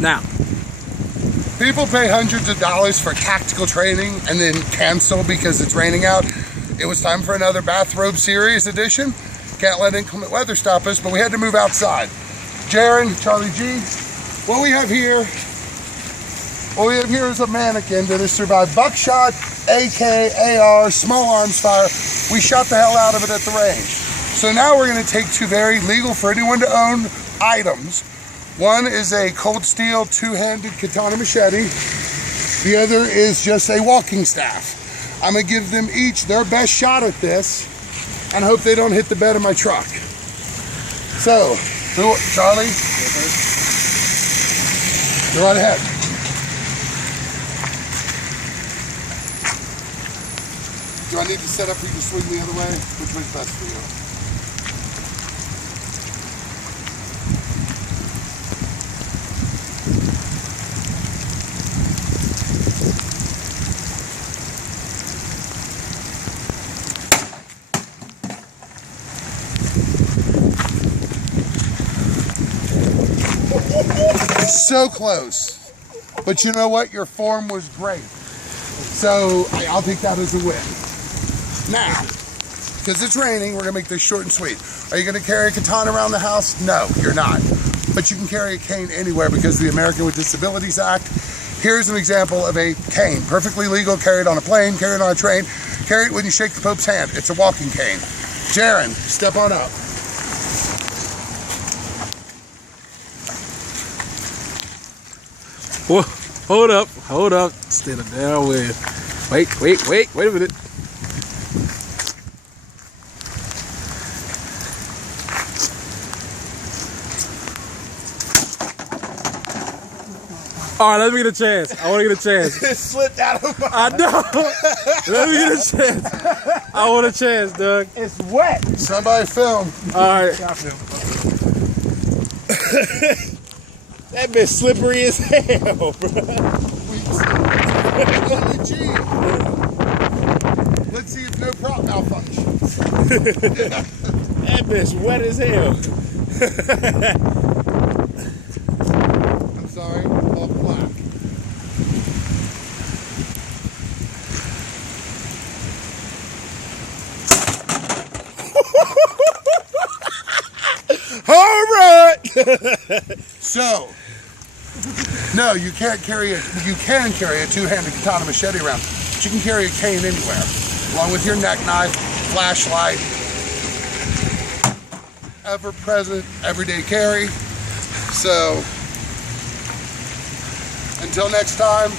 Now, people pay hundreds of dollars for tactical training and then cancel because it's raining out. It was time for another Bathrobe Series edition. Can't let inclement weather stop us, but we had to move outside. Jaron, Charlie G, what we have here is a mannequin that has survived buckshot, AK, AR, small arms fire. We shot the hell out of it at the range. So now we're gonna take two very legal for anyone to own items. One is a Cold Steel two-handed katana machete. The other is just a walking staff. I'm gonna give them each their best shot at this and hope they don't hit the bed of my truck. So, Charlie? Go right ahead. Do I need to set up for you to swing the other way? Which way's best for you? So close, but you know what? Your form was great, so I'll take that as a win. Now, because it's raining, we're gonna make this short and sweet. Are you gonna carry a katana around the house? No, you're not. But you can carry a cane anywhere because of the American with Disabilities Act. Here's an example of a cane, perfectly legal, carried on a plane, carried on a train, carried when you shake the Pope's hand. It's a walking cane. Jaron, step on up. whoa, hold up, stay down with. Wait a minute. All right, let me get a chance. I want to get a chance. It slipped out of my... I know. Let me get a chance. I want a chance, Doug. It's wet. Somebody film. All right. That bitch slippery as hell, bro. Let's see if no prop malfunctions. That bitch wet as hell. I'm sorry, all black. All right. So, no, you can carry a two-handed katana machete around, but you can carry a cane anywhere, along with your neck knife, flashlight, ever-present, everyday carry. So, until next time,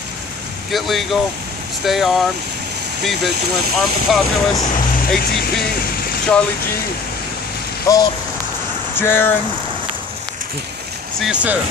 get legal, stay armed, be vigilant, arm the populace, ATP, Charlie G, Hulk, Jaron. See you soon.